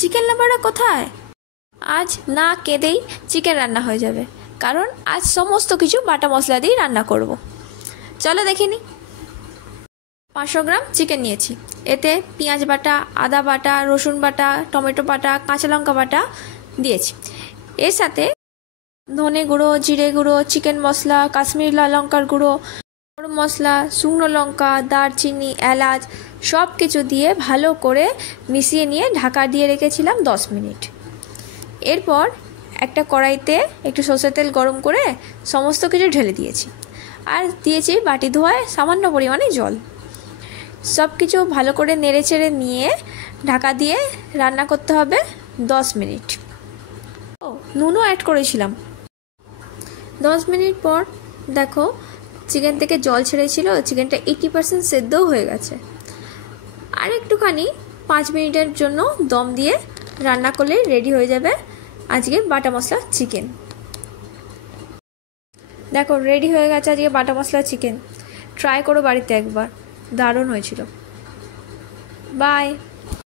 Chicken লাভাররা কোথায়? আজ না কেঁদেই চিকেন রান্না হয়ে যাবে, কারণ আজ সমস্ত কিছু বাটা মশলা দিয়ে রান্না করব। চলো দেখে নিই। 500 গ্রাম চিকেন নিয়েছি। এতে পেঁয়াজ বাটা, আদা বাটা, রসুন বাটা, টমেটো বাটা, কাঁচা লঙ্কা বাটা দিয়েছি। এর সাথে ধনে গুঁড়ো, জিরে গুঁড়ো, চিকেন মশলা, কাশ্মীরি লাল লঙ্কার গুঁড়ো, গরম মশলা, শুকনো লঙ্কা, দারচিনি, এলাচ সব কিছু দিয়ে ভালো করে মিশিয়ে নিয়ে ঢাকা দিয়ে রেখেছিলাম 10 মিনিট। এরপর একটা কড়াইতে একটু সরষের তেল গরম করে সমস্ত কিছু ঢেলে দিয়েছি, আর দিয়েছি বাটি ধোয়ায় সামান্য পরিমাণে জল। সব কিছু ভালো করে নেড়ে চেড়ে নিয়ে ঢাকা দিয়ে রান্না করতে হবে 10 মিনিট। নুনও অ্যাড করেছিলাম। 10 মিনিট পর দেখো চিকেন থেকে জল ছেড়েছিল, চিকেনটা 80% সেদ্ধও হয়ে গেছে। আর একটুখানি 5 মিনিটের জন্য দম দিয়ে রান্না করলে রেডি হয়ে যাবে আজকে বাটা মশলা চিকেন। দেখো রেডি হয়ে গেছে আজকে বাটা মশলা চিকেন। ট্রাই করো বাড়িতে একবার, দারুণ হয়েছিল। বাই।